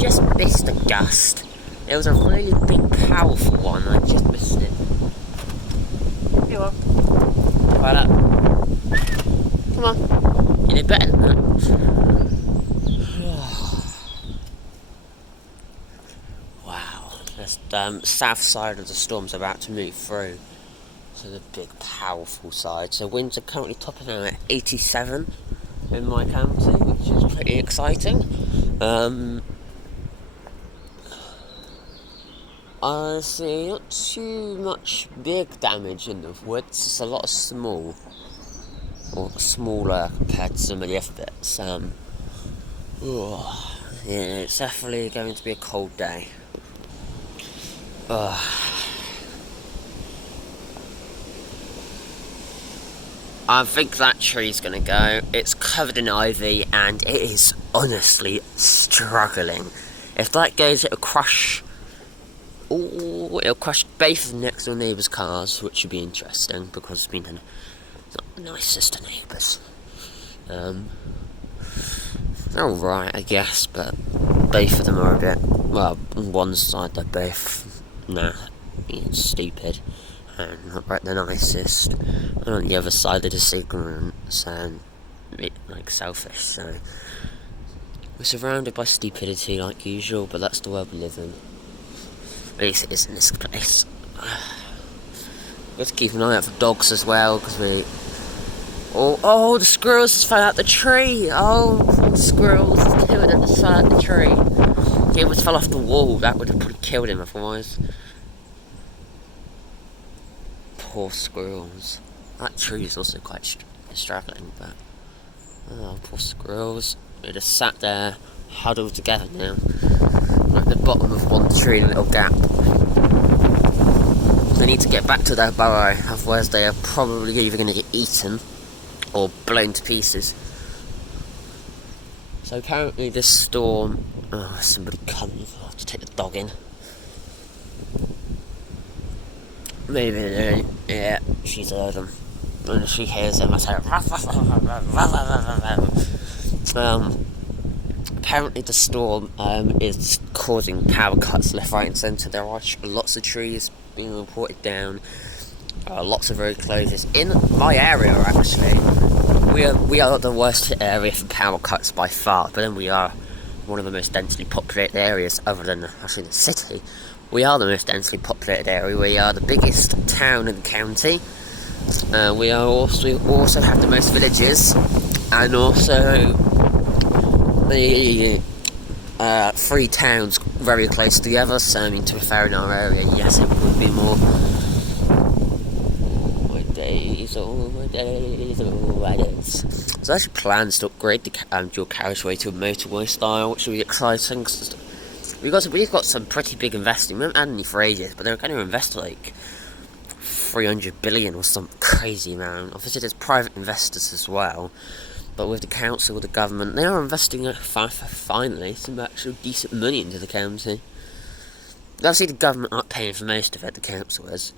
just missed a gust. It was a really big, powerful one. I just missed it. Here you are. Right up. Come on. You did better than that. Wow. The south side of the storm's about to move through. So the big, powerful side. So winds are currently topping out at 87 in my county, which is pretty exciting. I see not too much big damage in the woods. It's a lot of small, or smaller compared to some of the other bits. Yeah, it's definitely going to be a cold day. I think that tree's gonna go. It's covered in ivy and it is honestly struggling. If that goes, it'll crush both of the next door neighbours' cars, which would be interesting because it's been not the nicest of neighbours. They're alright, I guess, but both of them are a bit, well, on one side they're both, stupid and not right the nicest, and on the other side they're just ignorant and selfish. So we're surrounded by stupidity like usual, but that's the world we live in. At least it is in this place. We've got to keep an eye out for dogs as well, because the squirrels just fell out the tree. Oh, poor squirrels, killed at the side of the tree. He almost fell off the wall. That would have probably killed him otherwise. Poor squirrels. That tree is also quite struggling, but poor squirrels. They just sat there, huddled together now, at the bottom of one tree in a little gap. They need to get back to their burrow, otherwise they are probably either going to get eaten or blown to pieces. So apparently this storm... somebody coming. I'll have to take the dog in. Maybe, yeah, she's heard them. When she hears them, I say... Apparently the storm is causing power cuts left, right and centre. There are lots of trees being reported down. Lots of road closures. In my area, actually, we are the worst hit area for power cuts by far, but then we are one of the most densely populated areas, other than actually the city. We are the most densely populated area. We are the biggest town in the county. We also have the most villages, and also the 3 towns very close together. So I mean, to be fair, in our area, yes, it would be more. So actually plans to upgrade the dual carriageway to a motorway style, which will be exciting. We've got some pretty big investing. We haven't had any for ages, but they're going to invest like 300 billion or some crazy amount. Obviously there's private investors as well, but with the council, with the government, they are investing finally some actual decent money into the county. Obviously the government aren't paying for most of it, the council is.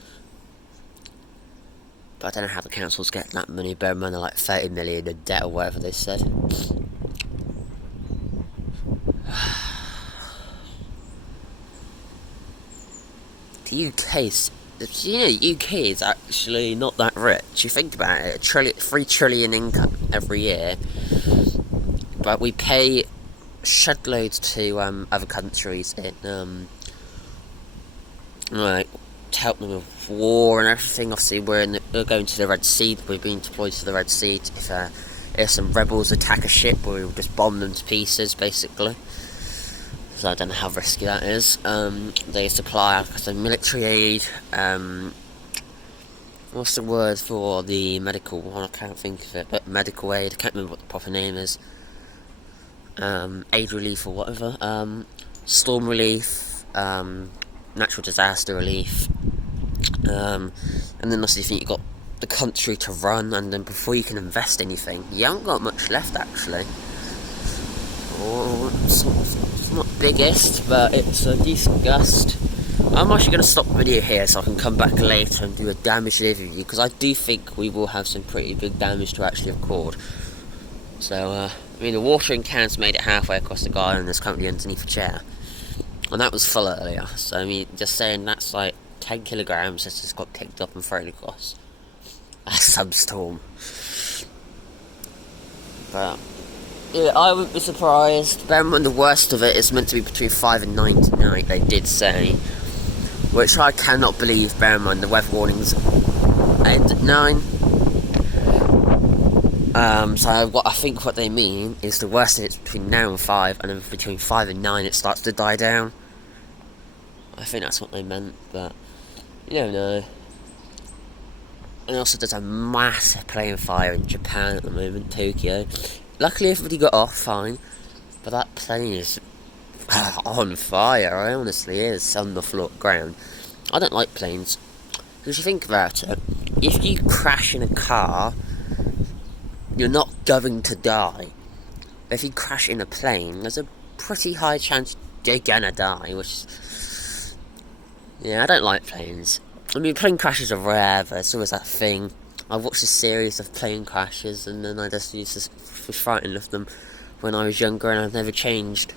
But I don't know how the council's getting that money. Bear in mind they're like 30 million in debt or whatever they said. The UK is actually not that rich. You think about it, 3 trillion income every year, but we pay shed loads to other countries in to help them with war and everything. Obviously we're going to the Red Sea. We've been deployed to the Red Sea. If some rebels attack a ship, we'll just bomb them to pieces, basically. So I don't know how risky that is. They supply some military aid. What's the word for the medical one? I can't think of it, but medical aid. I can't remember what the proper name is. Aid relief or whatever. Storm relief. Natural disaster relief. And then obviously you think you've got the country to run, and then before you can invest anything, you haven't got much left actually. It's not biggest, but it's a decent gust. I'm actually going to stop the video here so I can come back later and do a damage overview, because I do think we will have some pretty big damage to actually record. So I mean, the watering can's made it halfway across the garden and there's currently underneath a chair. And that was full earlier, so I mean, just saying that's like 10 kilograms that's just got picked up and thrown across. A substorm. But yeah, I wouldn't be surprised. Bear in mind the worst of it is meant to be between 5 and 9 tonight, they did say. Which I cannot believe, bear in mind the weather warnings end at 9. So what I think what they mean is the worst of it's between now and 5, and then between 5 and 9 it starts to die down. I think that's what they meant, but you don't know. And also there's a massive plane fire in Japan at the moment, Tokyo. Luckily everybody got off fine, but that plane is on fire. It honestly is on the ground. I don't like planes, because you think about it, if you crash in a car, you're not going to die. If you crash in a plane, there's a pretty high chance you're gonna die, which yeah, I don't like planes. I mean, plane crashes are rare, but it's always that thing. I watched a series of plane crashes, and then I just was frightened of them when I was younger, and I've never changed.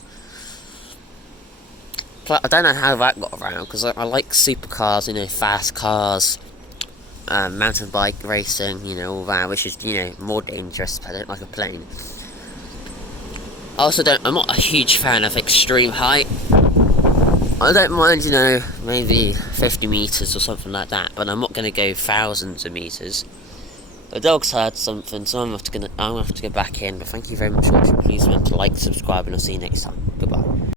But I don't know how that got around, because I like supercars, fast cars, mountain bike racing, all that, which is, more dangerous, but I don't like a plane. I'm not a huge fan of extreme height. I don't mind, maybe 50 metres or something like that, but I'm not going to go thousands of metres. The dog's heard something, so I'm going to have to go back in, but thank you very much for watching. Please remember to like, subscribe, and I'll see you next time. Goodbye.